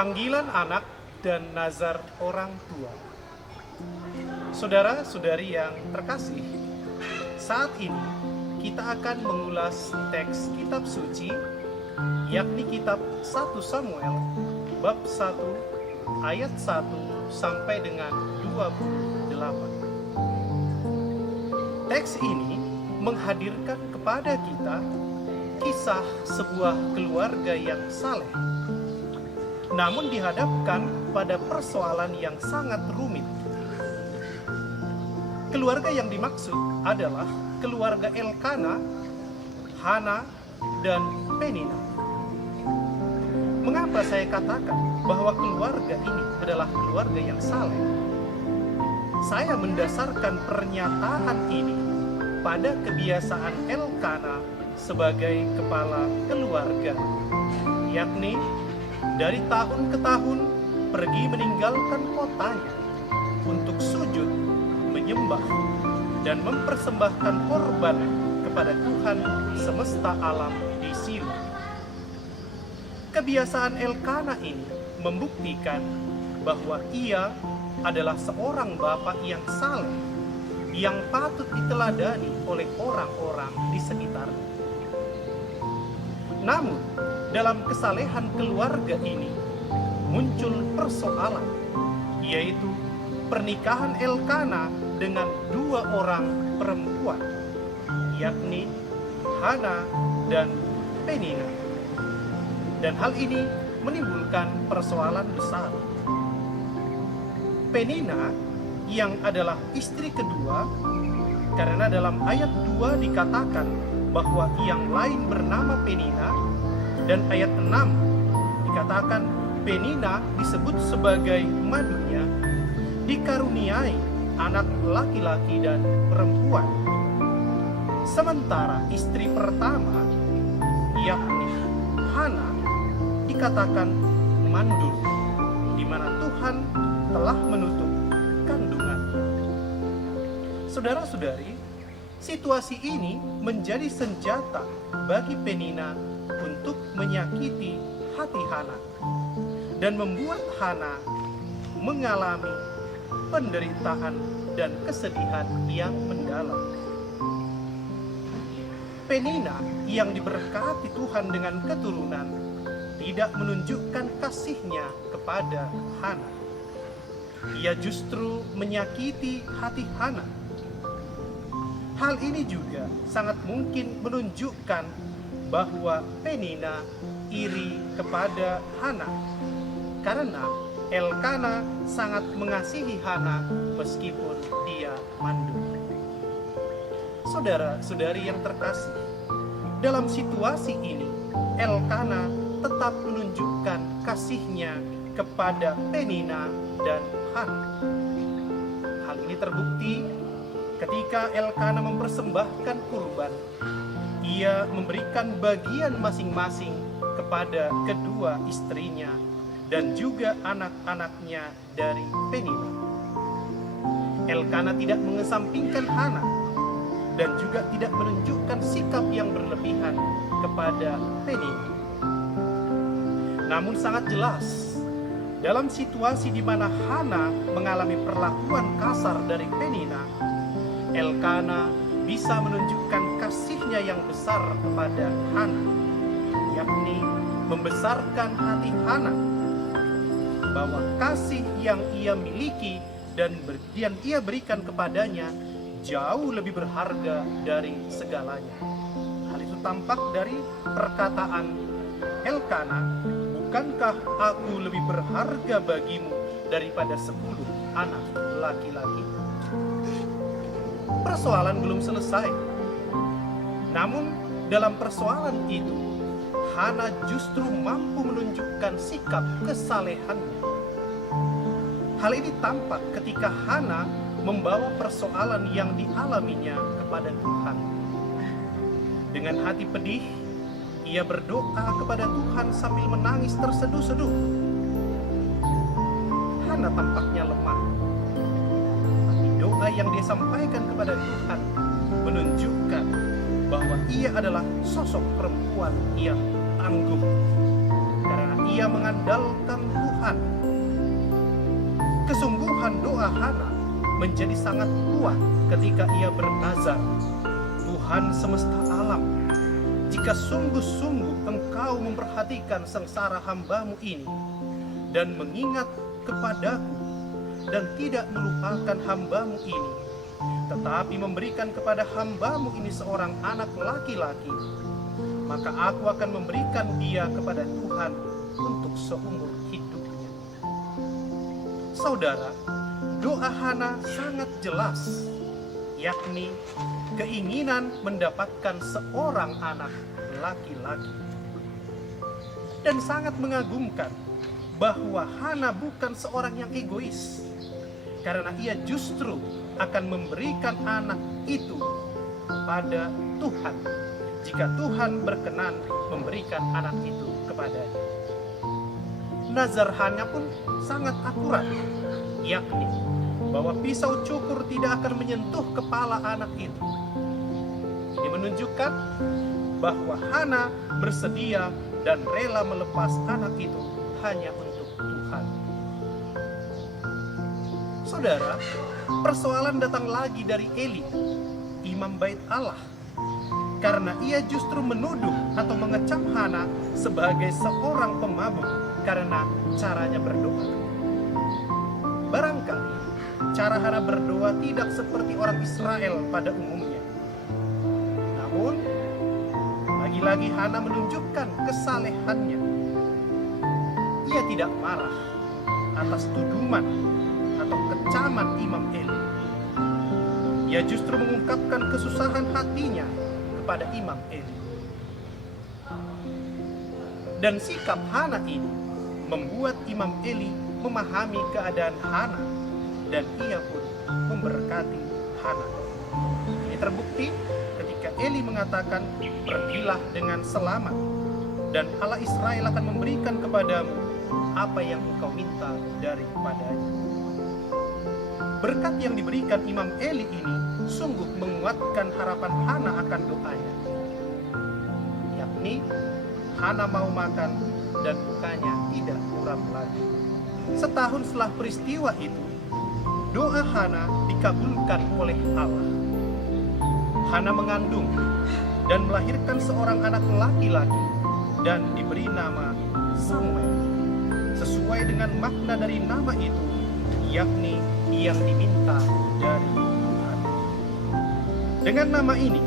Panggilan anak dan nazar orang tua. Saudara-saudari yang terkasih, saat ini kita akan mengulas teks kitab suci, yakni kitab 1 Samuel bab 1 ayat 1 sampai dengan 28. Teks ini menghadirkan kepada kita kisah sebuah keluarga yang saleh, namun dihadapkan pada persoalan yang sangat rumit. Keluarga yang dimaksud adalah keluarga Elkana, Hana, dan Penina. Mengapa saya katakan bahwa keluarga ini adalah keluarga yang saleh? Saya mendasarkan pernyataan ini pada kebiasaan Elkana sebagai kepala keluarga, yakni dari tahun ke tahun pergi meninggalkan kotanya untuk sujud, menyembah, dan mempersembahkan korban kepada Tuhan semesta alam di Silo. Kebiasaan Elkana ini membuktikan bahwa ia adalah seorang bapak yang saleh, yang patut diteladani oleh orang-orang di sekitarnya. Namun, dalam kesalehan keluarga ini muncul persoalan, yaitu pernikahan Elkana dengan 2 orang perempuan, yakni Hana dan Penina. Dan hal ini menimbulkan persoalan besar. Penina yang adalah istri kedua, karena dalam ayat 2 dikatakan bahwa yang lain bernama Penina, dan ayat 6 dikatakan Penina disebut sebagai madunya, dikaruniai anak laki-laki dan perempuan. Sementara istri pertama, yakni Hana, dikatakan mandul, di mana Tuhan telah menutup kandungan. Saudara-saudari, situasi ini menjadi senjata bagi Penina untuk menyakiti hati Hana dan membuat Hana mengalami penderitaan dan kesedihan yang mendalam. Penina yang diberkati Tuhan dengan keturunan tidak menunjukkan kasihnya kepada Hana. Ia justru menyakiti hati Hana. Hal ini juga sangat mungkin menunjukkan bahwa Penina iri kepada Hana, karena Elkana sangat mengasihi Hana meskipun dia mandul. Saudara-saudari yang terkasih, dalam situasi ini Elkana tetap menunjukkan kasihnya kepada Penina dan Hana. Hal ini terbukti ketika Elkana mempersembahkan kurban. Ia memberikan bagian masing-masing kepada kedua istrinya dan juga anak-anaknya dari Penina. Elkana tidak mengesampingkan Hana dan juga tidak menunjukkan sikap yang berlebihan kepada Penina. Namun sangat jelas, dalam situasi di mana Hana mengalami perlakuan kasar dari Penina, Elkana bisa menunjukkan kasihnya yang besar kepada Hana, yakni membesarkan hati Hana, bahwa kasih yang ia miliki dan ia berikan kepadanya jauh lebih berharga dari segalanya. Hal itu tampak dari perkataan Elkana, "Bukankah aku lebih berharga bagimu daripada 10 anak laki-laki?" Persoalan belum selesai. Namun dalam persoalan itu, Hana justru mampu menunjukkan sikap kesalehannya. Hal ini tampak ketika Hana membawa persoalan yang dialaminya kepada Tuhan. Dengan hati pedih, ia berdoa kepada Tuhan sambil menangis terseduh-seduh. Hana tampaknya lemah. Doa yang dia sampaikan kepada Tuhan menunjukkan bahwa ia adalah sosok perempuan yang tangguh. karena ia mengandalkan Tuhan. Kesungguhan doa Hana menjadi sangat kuat ketika ia bernazar, Tuhan semesta alam, jika sungguh-sungguh Engkau memperhatikan sengsara hamba-Mu ini dan mengingat kepadaku dan tidak melupakan hamba-Mu ini, tetapi memberikan kepada hamba-Mu ini seorang anak laki-laki, maka aku akan memberikan dia kepada Tuhan untuk seumur hidupnya. Saudara, doa Hana sangat jelas, yakni keinginan mendapatkan seorang anak laki-laki. Dan sangat mengagumkan bahwa Hana bukan seorang yang egois, karena ia justru akan memberikan anak itu kepada Tuhan jika Tuhan berkenan memberikan anak itu kepadanya. Nazar Hana pun sangat akurat, yakni bahwa pisau cukur tidak akan menyentuh kepala anak itu. Ini menunjukkan bahwa Hana bersedia dan rela melepas anak itu hanya untuk Tuhan. Saudara, persoalan datang lagi dari Eli, imam bait Allah, karena ia justru menuduh atau mengecam Hana sebagai seorang pemabuk karena caranya berdoa. Barangkali cara Hana berdoa tidak seperti orang Israel pada umumnya. Namun, lagi-lagi Hana menunjukkan kesalehannya. Ia tidak marah atas tuduhan atau kecaman Imam Eli. Ia justru mengungkapkan kesusahan hatinya kepada Imam Eli. Dan sikap Hana ini membuat Imam Eli memahami keadaan Hana, dan ia pun memberkati Hana. Ini terbukti ketika Eli mengatakan, pergilah dengan selamat, dan Allah Israel akan memberikan kepadamu apa yang engkau minta daripadanya. Berkat yang diberikan Imam Eli ini sungguh menguatkan harapan Hana akan doanya, yakni Hana mau makan dan bukanya tidak muram lagi. Setahun setelah peristiwa itu, doa Hana dikabulkan oleh Allah. Hana mengandung dan melahirkan seorang anak laki-laki dan diberi nama Samuel, sesuai dengan makna dari nama itu, yakni yang diminta dari Tuhan. Dengan nama ini,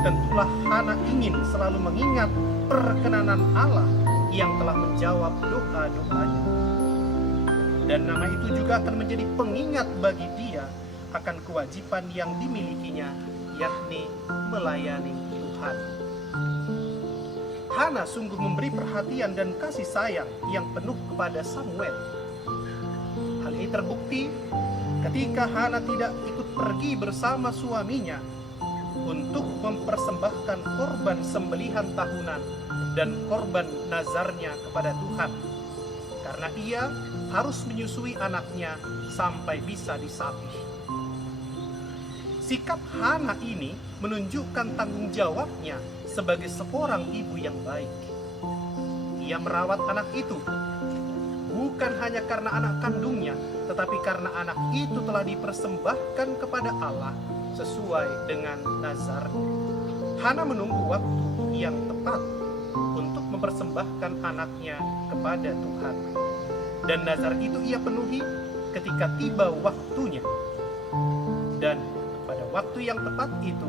tentulah Hana ingin selalu mengingat perkenanan Allah yang telah menjawab doa-doanya. Dan nama itu juga akan menjadi pengingat bagi dia akan kewajiban yang dimilikinya, yakni melayani Tuhan. Hana sungguh memberi perhatian dan kasih sayang yang penuh kepada Samuel. Hal ini terbukti ketika Hana tidak ikut pergi bersama suaminya untuk mempersembahkan korban sembelihan tahunan dan korban nazarnya kepada Tuhan, karena ia harus menyusui anaknya sampai bisa disapih. Sikap Hana ini menunjukkan tanggung jawabnya sebagai seorang ibu yang baik. Ia merawat anak itu bukan hanya karena anak kandungnya, tetapi karena anak itu telah dipersembahkan kepada Allah sesuai dengan nazarnya. Hana menunggu waktu yang tepat untuk mempersembahkan anaknya kepada Tuhan, dan nazar itu ia penuhi ketika tiba waktunya. Dan pada waktu yang tepat itu,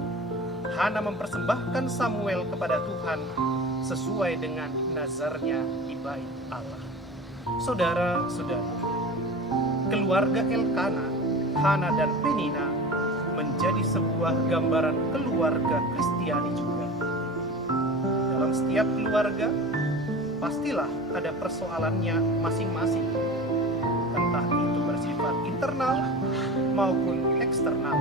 Hana mempersembahkan Samuel kepada Tuhan sesuai dengan nazarnya di bait Allah. Saudara-saudara, keluarga Elkana, Hana dan Penina menjadi sebuah gambaran keluarga Kristiani juga. Dalam setiap keluarga, pastilah ada persoalannya masing-masing, entah itu bersifat internal maupun eksternal.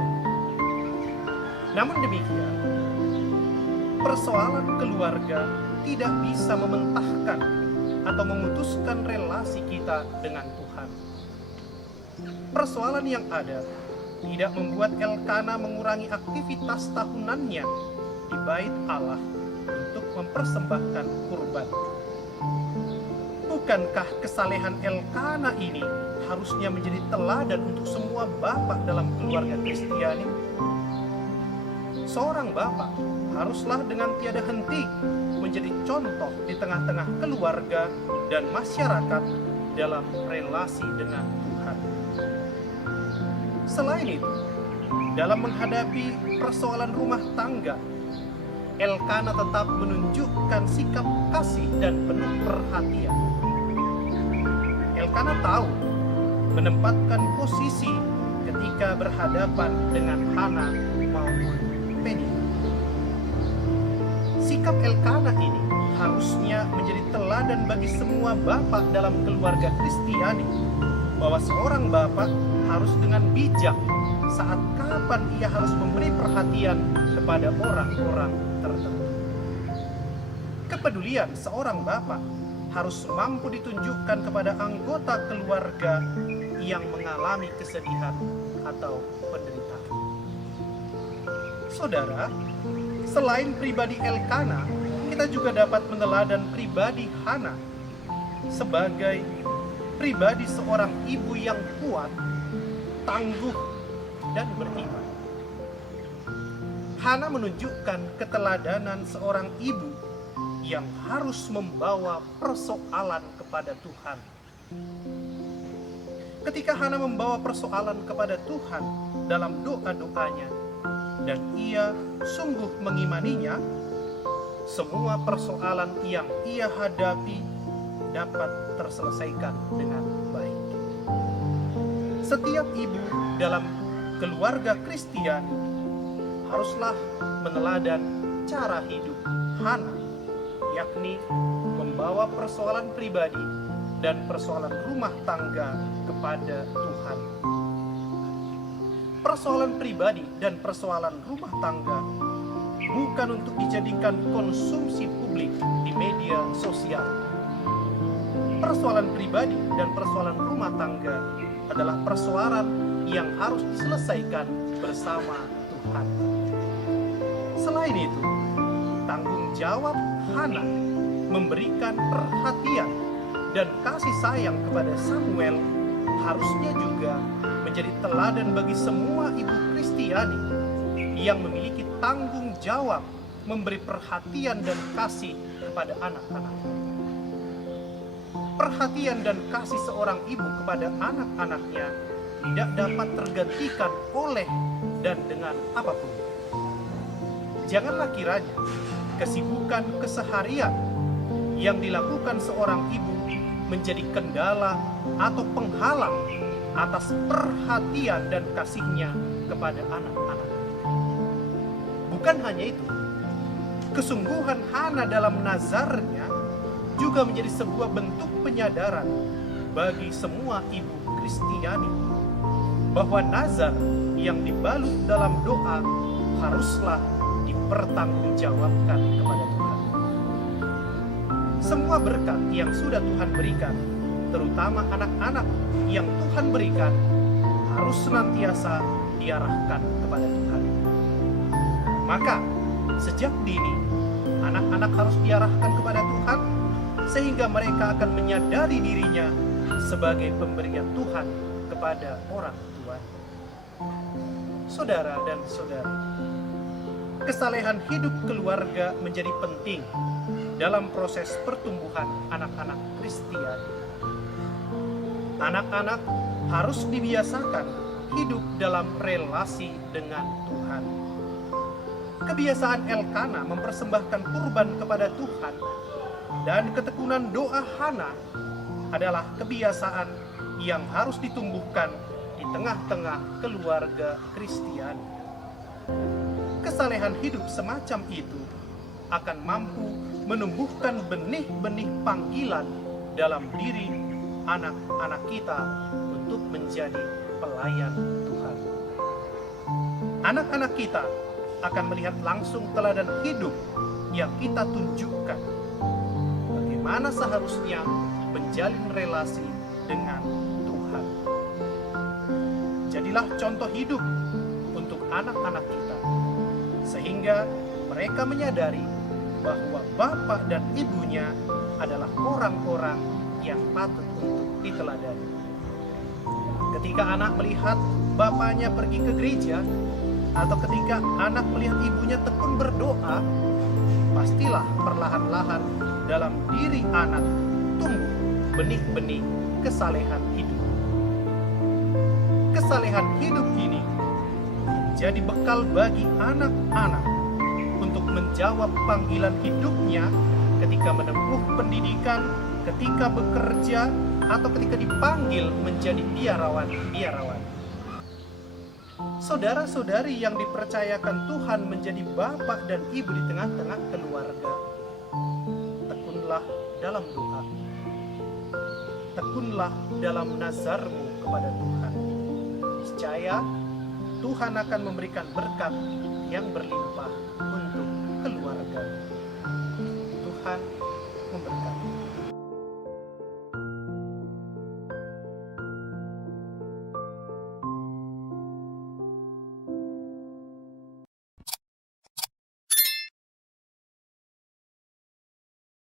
Namun demikian, persoalan keluarga tidak bisa mementahkan atau memutuskan relasi kita dengan Tuhan. Persoalan yang ada tidak membuat Elkana mengurangi aktivitas tahunannya di bait Allah untuk mempersembahkan kurban. Bukankah kesalehan Elkana ini harusnya menjadi teladan untuk semua bapak dalam keluarga Kristiani? Seorang bapak haruslah dengan tiada henti menjadi contoh di tengah-tengah keluarga dan masyarakat dalam relasi dengan Tuhan. Selain itu, dalam menghadapi persoalan rumah tangga, Elkana tetap menunjukkan sikap kasih dan penuh perhatian. Elkana tahu menempatkan posisi ketika berhadapan dengan Hana maupun Penina. Sikap Elkana ini harusnya menjadi teladan bagi semua bapak dalam keluarga Kristiani, bahwa seorang bapak harus dengan bijak saat kapan ia harus memberi perhatian kepada orang-orang tertentu. Kepedulian seorang bapak harus mampu ditunjukkan kepada anggota keluarga yang mengalami kesedihan atau penderitaan. Saudara, selain pribadi Elkana, kita juga dapat meneladan pribadi Hana sebagai pribadi seorang ibu yang kuat, tangguh, dan beriman. Hana menunjukkan keteladanan seorang ibu yang harus membawa persoalan kepada Tuhan. Ketika Hana membawa persoalan kepada Tuhan dalam doa-doanya, dan ia sungguh mengimaninya, semua persoalan yang ia hadapi dapat terselesaikan dengan baik. Setiap ibu dalam keluarga Kristiani haruslah meneladan cara hidup Hana, yakni membawa persoalan pribadi dan persoalan rumah tangga kepada Tuhan. Persoalan pribadi dan persoalan rumah tangga bukan untuk dijadikan konsumsi publik di media sosial. Persoalan pribadi dan persoalan rumah tangga adalah persoalan yang harus diselesaikan bersama Tuhan. Selain itu, tanggung jawab Hana memberikan perhatian dan kasih sayang kepada Samuel harusnya juga menjadi teladan bagi semua ibu Kristiani yang memiliki tanggung jawab memberi perhatian dan kasih kepada anak-anaknya. Perhatian dan kasih seorang ibu kepada anak-anaknya tidak dapat tergantikan oleh dan dengan apapun. Janganlah kiranya kesibukan keseharian yang dilakukan seorang ibu menjadi kendala atau penghalang atas perhatian dan kasihnya kepada anak-anak. Bukan hanya itu, kesungguhan Hana dalam nazarnya juga menjadi sebuah bentuk penyadaran bagi semua ibu Kristiani bahwa nazar yang dibalut dalam doa haruslah dipertanggungjawabkan kepada Tuhan. Semua berkat yang sudah Tuhan berikan, terutama anak-anak yang Tuhan berikan, harus senantiasa diarahkan kepada Tuhan. Maka, sejak dini, anak-anak harus diarahkan kepada Tuhan, sehingga mereka akan menyadari dirinya sebagai pemberian Tuhan kepada orang tua. Saudara dan saudari, kesalehan hidup keluarga menjadi penting dalam proses pertumbuhan anak-anak Kristiani. Anak-anak harus dibiasakan hidup dalam relasi dengan Tuhan. Kebiasaan Elkana mempersembahkan kurban kepada Tuhan dan ketekunan doa Hana adalah kebiasaan yang harus ditumbuhkan di tengah-tengah keluarga Kristiani. Kesalehan hidup semacam itu akan mampu menumbuhkan benih-benih panggilan dalam diri anak-anak kita untuk menjadi pelayan Tuhan. Anak-anak kita akan melihat langsung teladan hidup yang kita tunjukkan bagaimana seharusnya menjalin relasi dengan Tuhan. Jadilah contoh hidup untuk anak-anak kita, sehingga mereka menyadari bahwa bapak dan ibunya adalah orang-orang yang patut untuk diteladani. Ketika anak melihat bapaknya pergi ke gereja, atau ketika anak melihat ibunya tekun berdoa, pastilah perlahan-lahan dalam diri anak tumbuh benih-benih kesalehan hidup. Kesalehan hidup ini jadi bekal bagi anak-anak untuk menjawab panggilan hidupnya ketika menempuh pendidikan, ketika bekerja, atau ketika dipanggil menjadi biarawan. Saudara-saudari yang dipercayakan Tuhan menjadi bapak dan ibu di tengah-tengah keluarga, tekunlah dalam doa. Tekunlah dalam nazarmu kepada Tuhan. Niscaya Tuhan akan memberikan berkat yang berlimpah untuk keluarga. Tuhan memberkati.